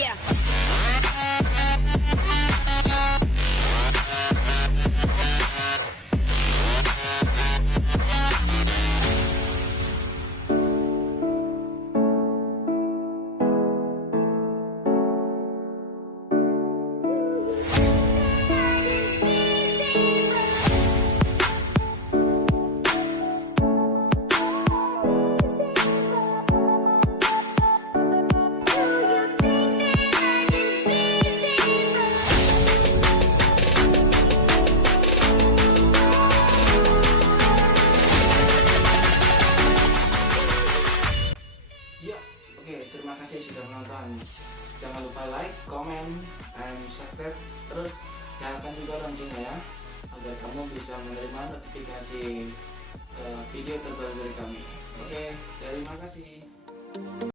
Yeah. Terima kasih sudah menonton. Jangan lupa like, comment, dan subscribe. Terus nyalakan juga loncengnya ya, agar kamu bisa menerima notifikasi video terbaru dari kami. Oke, terima kasih.